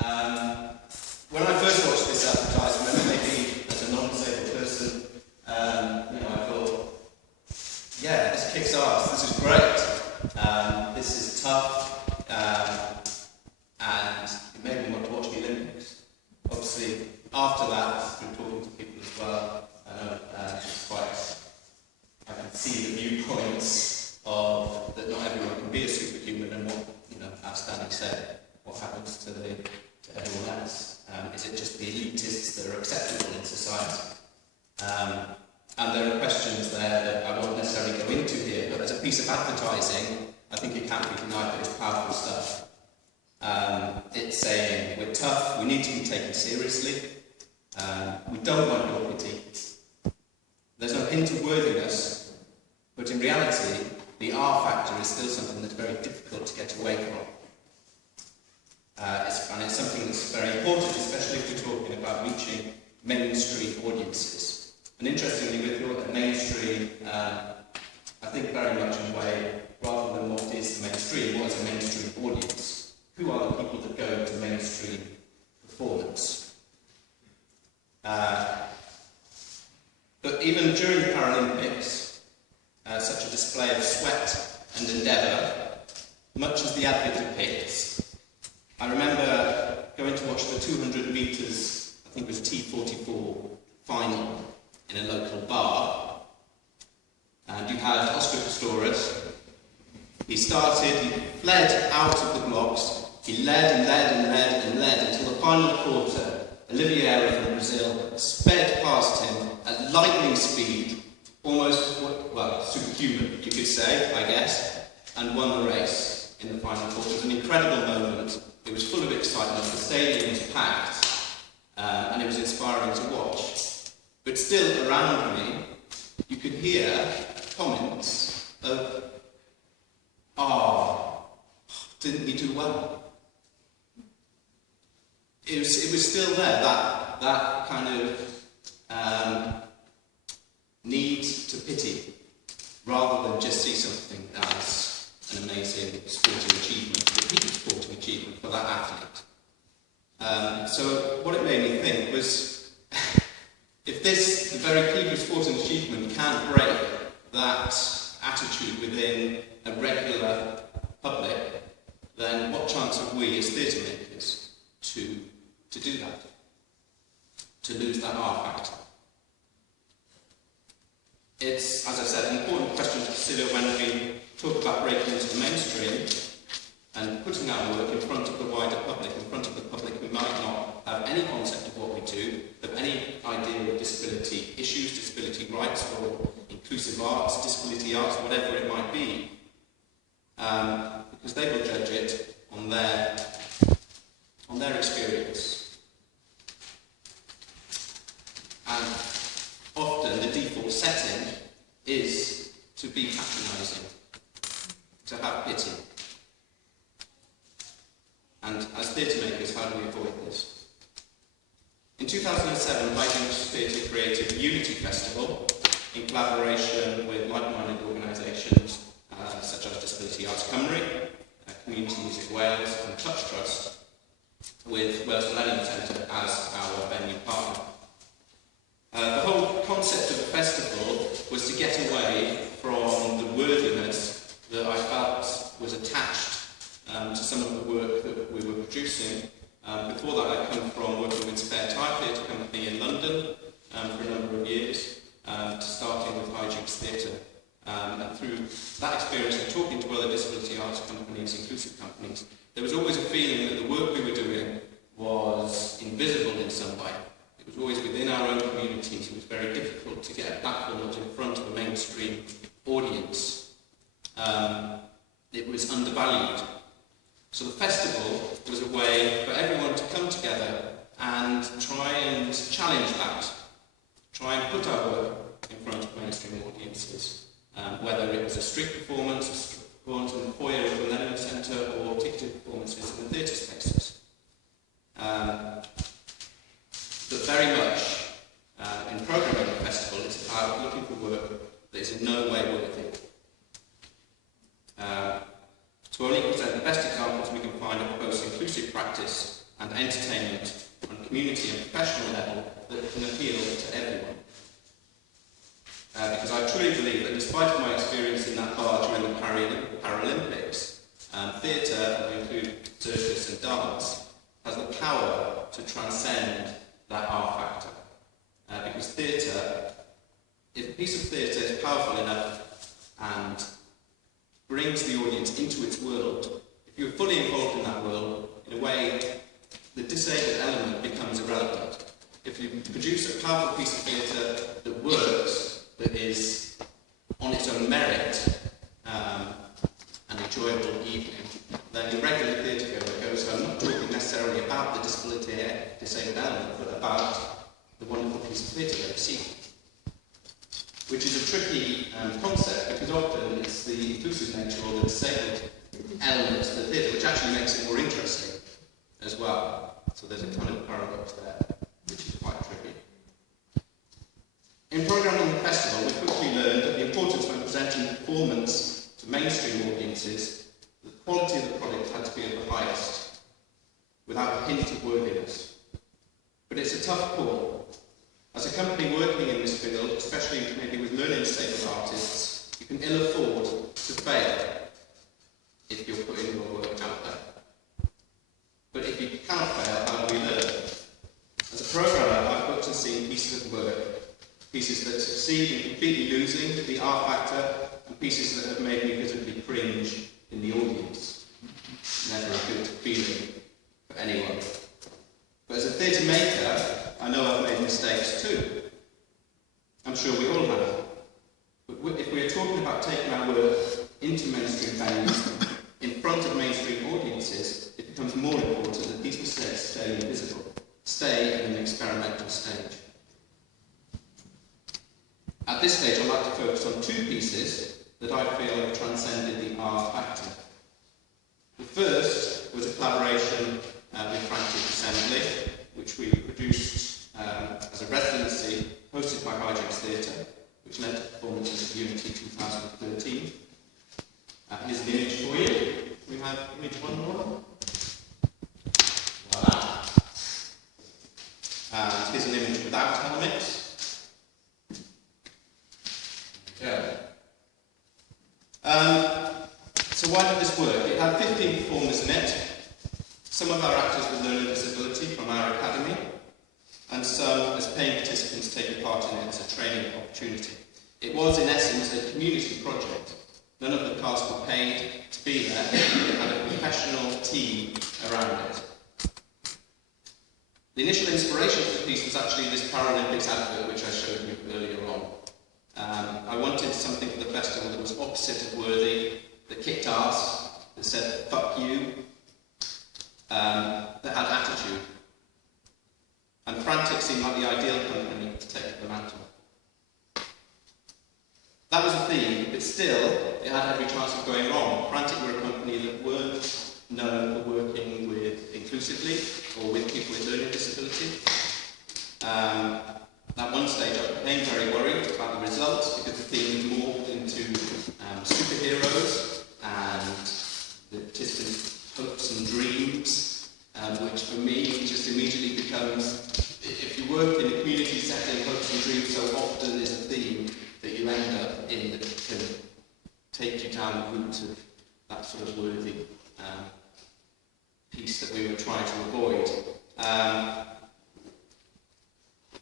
When I first watched this advertisement, maybe as a non-disabled person, I thought, yeah, this kicks ass, this is great, this is tough, and it made me want to watch the Olympics. Obviously, after that, through talking to people as well, I can see the viewpoints of that not everyone can be a superhuman, and what, as Stanley said, what happens to everyone else? Is it just the elitists that are acceptable in society? And there are questions there that I won't necessarily go into here, but as a piece of advertising, I think it can't be denied that it's powerful stuff. It's saying we're tough, we need to be taken seriously, we don't want your pity. There's no hint of worthiness, but in reality, the R factor is still something that's very difficult to get away from. And it's something that's very important, especially if we're talking about reaching mainstream audiences. And interestingly, with your mainstream, I think very much in a way, rather than what is the mainstream, what is a mainstream audience? Who are the people that go to mainstream performance? But even during the Paralympics, such a display of sweat and endeavour, much as the advert depicts, I remember going to watch the 200 metres, I think it was T44 final, in a local bar, and you had Oscar Pistorius. He fled out of the blocks, he led until the final quarter. Oliveira from Brazil sped past him at lightning speed, almost, superhuman, you could say, I guess, and won the race in the final quarter. It was an incredible moment. It was full of excitement. The stadium was packed, and it was inspiring to watch. But still, around me, you could hear comments of, didn't he do well? It was still there, that kind of need to pity, rather than just see something as an amazing sporting achievement, repeated sporting achievement for that athlete. So what it made me think was, if the very previous sporting achievement can't break that attitude within a regular public, then what chance have we as theatre makers to do that, to lose that R factor? It's, as I said, an important question to consider when we talk about breaking into the mainstream and putting our work in front of the wider public, in front of the public who might not have any concept of what we do, have any idea of disability issues, disability rights, or inclusive arts, disability arts, whatever it might be, because they will judge it on their experience. And often the default setting is to be patronising, to have pity. And as theatre makers, how do we avoid this? In 2007, Hijinx Theatre created the Unity Festival in collaboration with like-minded organisations such as Disability Arts Cymru, Community Music Wales and Touch Trust, with Wales Millennium Centre as our venue partner. The whole concept of the festival was to get away from the worthiness that I felt was attached to some of the work that we were producing. Before that, I'd come from working with Spare Tire Theatre Company in London for a number of years, to starting with Hijinx Theatre. And through that experience of talking to other disability arts companies, inclusive companies, there was always a feeling that the work we were doing was invisible in some way. It was always within our own communities. It was very difficult to get a platform that was in front of a mainstream audience. It was undervalued. So the festival was a way for everyone to come together and try and challenge that. Try and put our work in front of mainstream audiences. Whether it was a street performance in the foyer of the Millennium Centre, or ticketed performances in the theatre spaces. But very much in programming the festival, it's about looking for work that is in no way worthy. To only present the best examples we can find of post-inclusive practice and entertainment on community and professional level that can appeal to everyone. Because I truly believe that despite my experience in that bar during the Paralympics, theatre, and we include circus and dance, has the power to transcend that R factor. Because theatre, if a piece of theatre is powerful enough and brings the audience into its world, if you're fully involved in that world, in a way, the disabled element becomes irrelevant. If you produce a powerful piece of theatre that works, that is on its own merit, an enjoyable evening, then your regular theatre goer goes home not talking necessarily about the disabled element, but about the wonderful piece of theatre they've seen. Which is a tricky concept, because often it's the inclusive nature or the disabled element of the theatre which actually makes it more interesting as well. So there's a kind of paradox there, which is quite tricky. In programming the festival, we quickly learned that the importance when presenting performance to mainstream audiences, the quality of the product had to be at the highest, without a hint of worthiness. But it's a tough call. As a company working in this field, especially maybe with learning disabled artists, you can ill afford to fail if you're putting your work out there. But if you cannot fail, how do we learn? As a programmer, I've looked and seen pieces of work, pieces that succeed in completely losing the R factor, and pieces that have made me visibly cringe in the audience. Never a good feeling for anyone. But as a theatre maker, I know I've made mistakes too. I'm sure we all have. But if we're talking about taking our work into mainstream venues, in front of mainstream audiences, it becomes more important that these mistakes stay invisible, stay in an experimental stage. At this stage, I'd like to focus on two pieces that I feel have transcended the R factor. The first was a collaboration with Frantic Assembly, which we produced as a residency hosted by Hijinx Theatre, which led to performances at Unity 2013. Here's an image for you. We have image one more. Voila. And here's an image without helmets. There we go. So why did this work? It had 15 performers in it. Some of our actors with learning disability from our academy, and some as paying participants taking part in it as a training opportunity. It was, in essence, a community project. None of the cast were paid to be there. It had a professional team around it. The initial inspiration for the piece was actually this Paralympics advert which I showed you earlier on. I wanted something for the festival that was opposite of worthy, that kicked ass, that said, fuck you, that had attitude. And Frantic seemed like the ideal company to take the mantle. That was the theme, but still, it had every chance of going wrong. Frantic were a company that weren't known for working with inclusively or with people with learning disability. At one stage, I became very worried about the results because the theme morphed into superheroes and the participants' hopes and dreams, which for me just immediately becomes, if you work in a community setting, hopes and dreams so often is a theme that you end up in that can take you down the route of that sort of worthy piece that we were trying to avoid.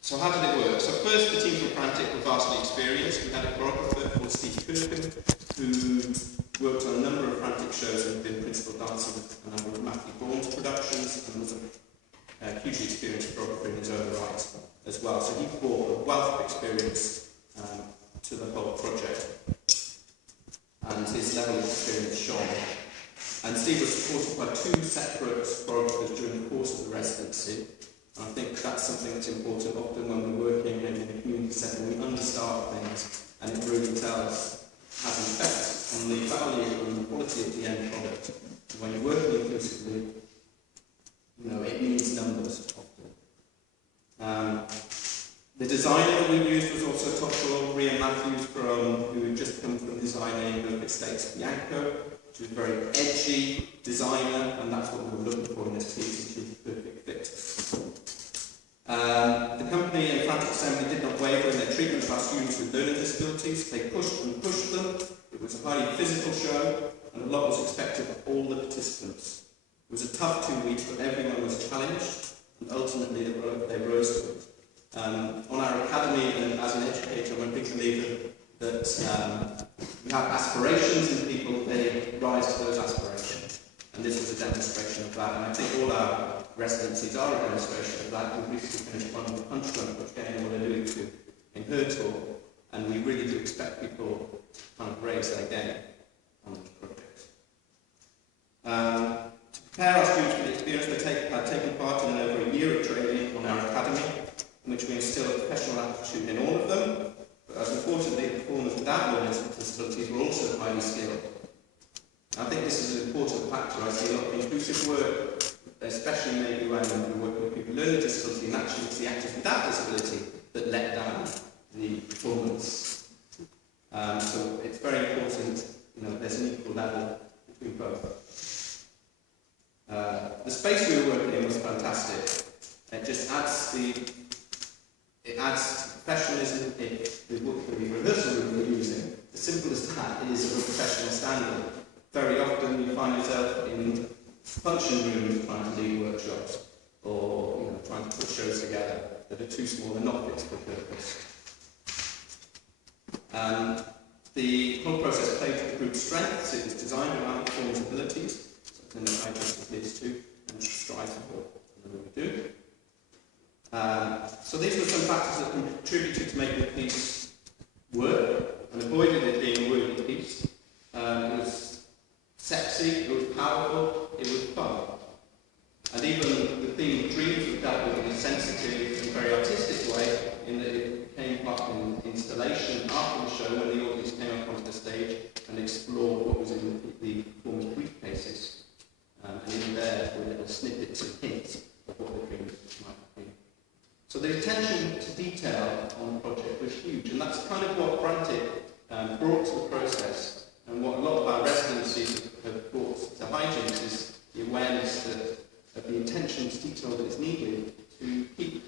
So how did it work? So first, the team from Frantic were vastly experienced. We had a choreographer called Steve Kirkham, who worked on a number of Frantic shows and been principal dancer with a number of Matthew Vaughan's productions, and was a hugely experienced choreographer in his own right as well. So he brought a wealth of experience to the whole project, and his level of experience shone. And Steve was supported by two separate choreographers during the course of the residency. And I think that's something that's important. Often when we're working in a community setting, we understart things, and it really has an effect on the value and the quality of the end product. And when you're working inclusively, it needs numbers often. The designer that we used was also top drawer, Ria Matthews, who had just come from designing Olympic States at Bianco. She was a very edgy designer, and that's what we were looking for in this piece, and she was perfect students with learning disabilities. They pushed and pushed them. It was a highly physical show, and a lot was expected of all the participants. It was a tough 2 weeks, but everyone was challenged, and ultimately they rose to it. On our academy, and as an educator, I'm a big believer that we have aspirations in people, they rise to those aspirations. And this was a demonstration of that, and I think all our residencies are a demonstration of that. We recently finished one with Punch Drunk, which Jane will allude to in her talk, and we really do expect people to kind of raise their game on this project. To prepare our students for the experience, they had taken part in over a year of training on our academy, in which we instilled professional aptitude in all of them, but as importantly, the performers without learning disabilities were also highly skilled. I think this is an important factor. I see a lot of inclusive work, especially maybe when we work with people with learning disability, and actually it's the actors without disability that let down the performance. So it's very important, there's an equal level between both. The space we were working in was fantastic. It just adds professionalism. The rehearsal room we're using, as simple as that, is of a professional standard. Very often you find yourself in function rooms trying to lead workshops, or trying to put shows together that are too small and not fit for purpose. The whole process played to the group's strengths. It was designed around the performance abilities, something that Hijinx adheres to and strives for, and we do. So these were some factors that contributed to making the piece work and avoided it being a wordy piece. It was sexy, it was powerful, it was fun. And even the theme of dreams was dealt with in a sensitive and very artistic way, in that it came up in installation after the show when the audience came up onto the stage and explored what was in the performance briefcases. And in there were little snippets and hints of what the dreams might have been. So the attention to detail on the project was huge, and that's kind of what Frantic brought to the process, and what a lot of our residencies have brought to Hijinx is the awareness of the attention to detail that is needed to keep,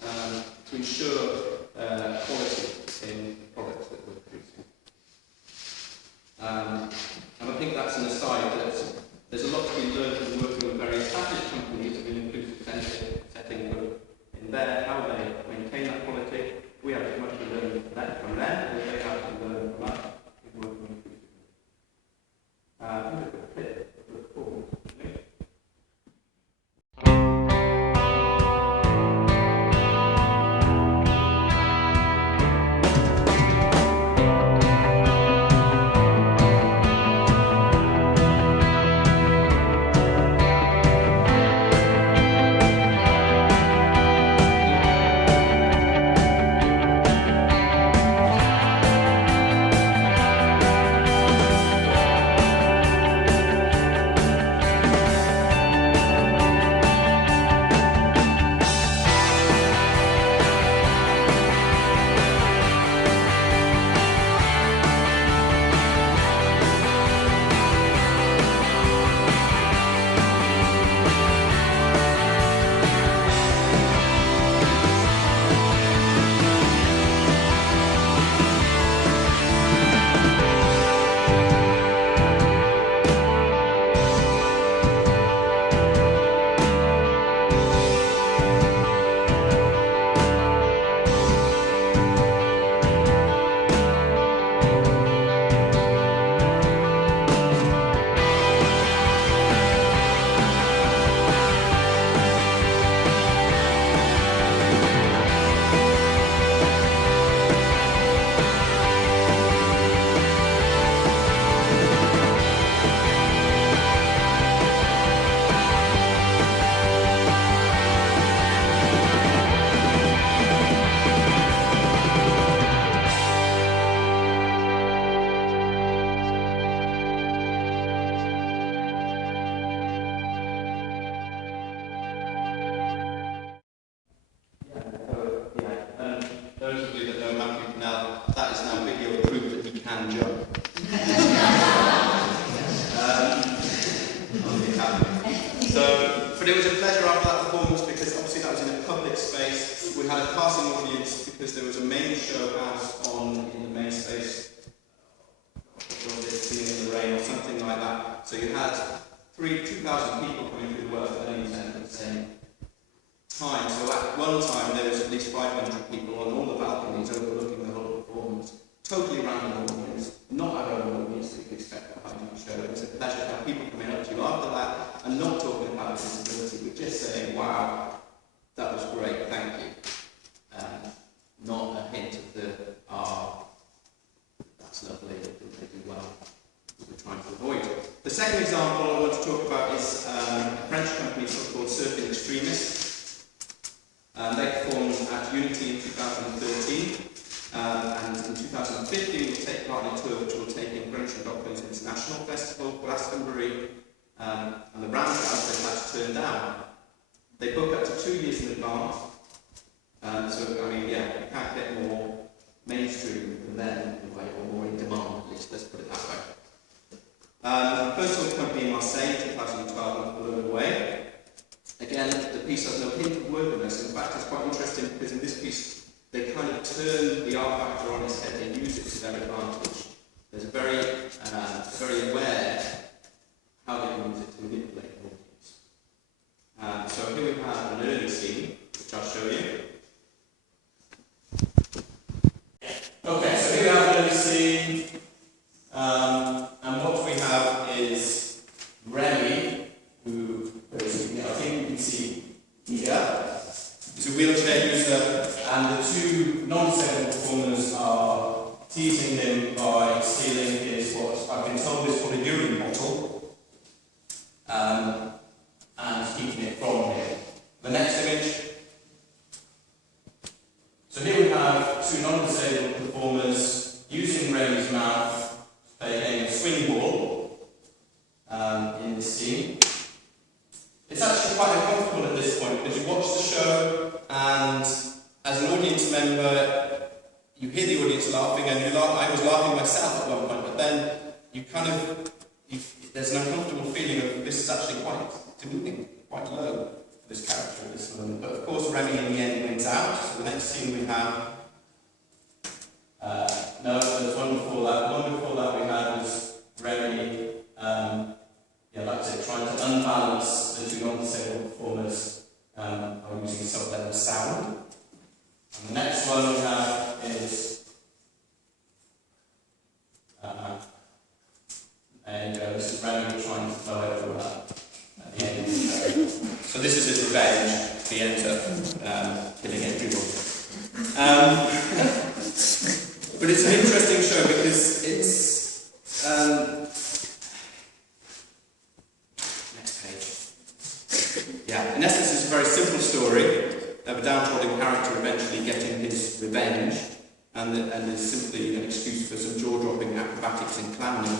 to ensure quality in products that we're producing. And I think that's an aside that there's a lot to be learned from working with very established companies in an inclusive setting, in there, how they maintain that quality. We have as much to learn from them as they have to learn from us in working inclusively. I'm going to flip the forward. But it was a pleasure after that performance, because obviously that was in a public space we had a passing audience because there was a main show house on in the main space, Singing in the Rain or something like that. So you had 2,000 people coming through the work at any time at the same time. So at one time there was at least 500 people on all the balconies overlooking the whole performance. Totally random audience, not our own audience that you'd expect at a Hijinx show. It was a pleasure to have people coming up to you after that and not talking about disability, but just saying, wow, that was great, thank you. Not a hint of the, that's lovely, they do well. We're trying to avoid. The second example I want to talk about is a French company called Surfing Extremists. They performed at Unity in 2013. And in 2015 we'll take part in a tour which will take in Greenwich and Docklands International Festival, Glastonbury, and the roundhouse they had to turn down. They book up to 2 years in advance. So, I mean, yeah, you can't get more mainstream than them in a way, or more in demand, at least, let's put it that way. First of all, the company in Marseille in 2012 and blown away. Again, the piece has no hint of worthiness. In fact, it's quite interesting because in this piece, they kind of turn the Ahhh Factor on its head, they use it to their advantage. There's very aware how they can use it to manipulate the audience. So here we have an early scene, which I'll show you. Okay, so here we have an early scene, and what we have is Remy, who, I think you can see here, is a wheelchair user, and the two non-disabled performers are teasing him by stealing his, what I've been told is called a urine bottle, and keeping it from him. The next image. So here we have two non-disabled performers using Remy's mouth to play a game of swing ball in this scene. It's actually quite uncomfortable at this point because you watch the show and as an audience member you hear the audience laughing and I was laughing myself at one point, but then you kind of, there's an uncomfortable feeling of this is actually quite demeaning, quite low for this character at this moment. But of course Remy in the end wins out. So the next scene we have, no, there's one before that. The one before that we had was Remy, like I said, trying to unbalance the two non-disabled performers by using sub-level sound. And the next one we have is, there you go, this is Remy trying to throw over at the end of the show. So this is his revenge. He ends up killing everyone. But it's an interesting show because it's next page. Yeah, in essence it's a very simple story of a downtrodden character eventually getting his revenge, and is simply an excuse for some jaw-dropping acrobatics and clowning.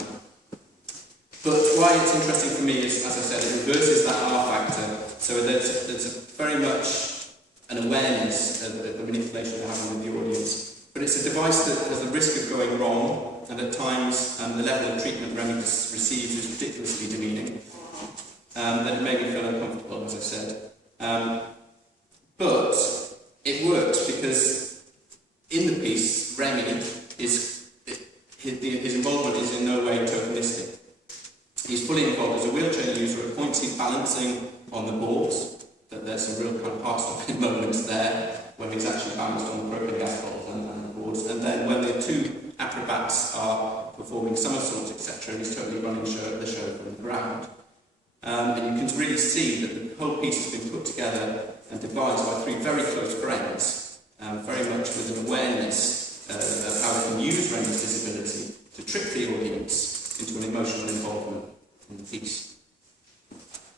But why it's interesting for me is, as I said, it reverses that Ahhh Factor. So there's very much an awareness of the manipulation they're having with the audience. But it's a device that has the risk of going wrong, and at times the level of treatment Remy receives is ridiculously demeaning. That it made me feel uncomfortable, as I said. But it works because in the piece, Remy his involvement is in no way tokenistic. He's fully involved as a wheelchair user. At points he's balancing on the boards, that there's some real kind of heart-stopping moments there when he's actually balanced on the broken asphalt and the boards. And then when the two acrobats are performing somersaults, etc., and he's totally running the show from the ground. And you can really see that the whole piece has been put together and devised by three very close friends, very much with an awareness of how they can use Remy's disability to trick the audience into an emotional involvement in the piece.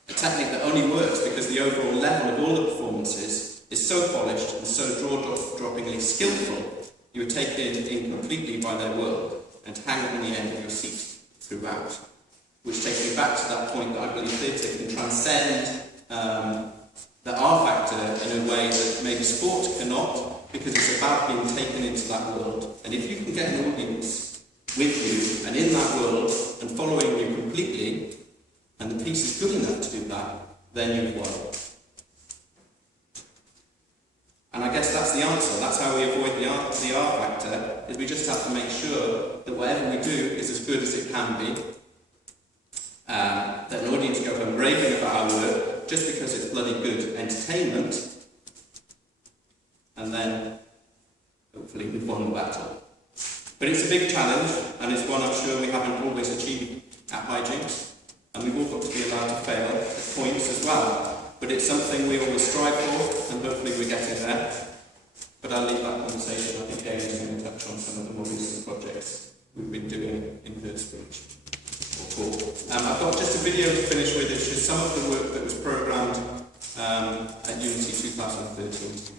A technique that only works because the overall level of all the performances is so polished and so jaw-droppingly skillful, you are taken in completely by their world and hang on the end of your seat throughout. Which takes me back to that point that I believe theatre can transcend the Ahhh Factor in a way that maybe sport cannot, because it's about being taken into that world. And if you can get an audience with you and in that world and following you completely, and the piece is good enough to do that, then you've won. And I guess that have to make sure that whatever we do is as good as it can be, that an audience go home raving about our work just because it's bloody good entertainment, and then hopefully we've won the battle. But it's a big challenge, and it's one I'm sure we haven't always achieved at Hijinx, and we've all got to be allowed to fail at points as well. But it's something we always strive for, and hopefully we're getting there. But I'll leave that conversation. I think Aidan's going to touch on some of the more recent projects we've been doing in her speech. I've got just a video to finish with. It's just some of the work that was programmed at Unity 2013.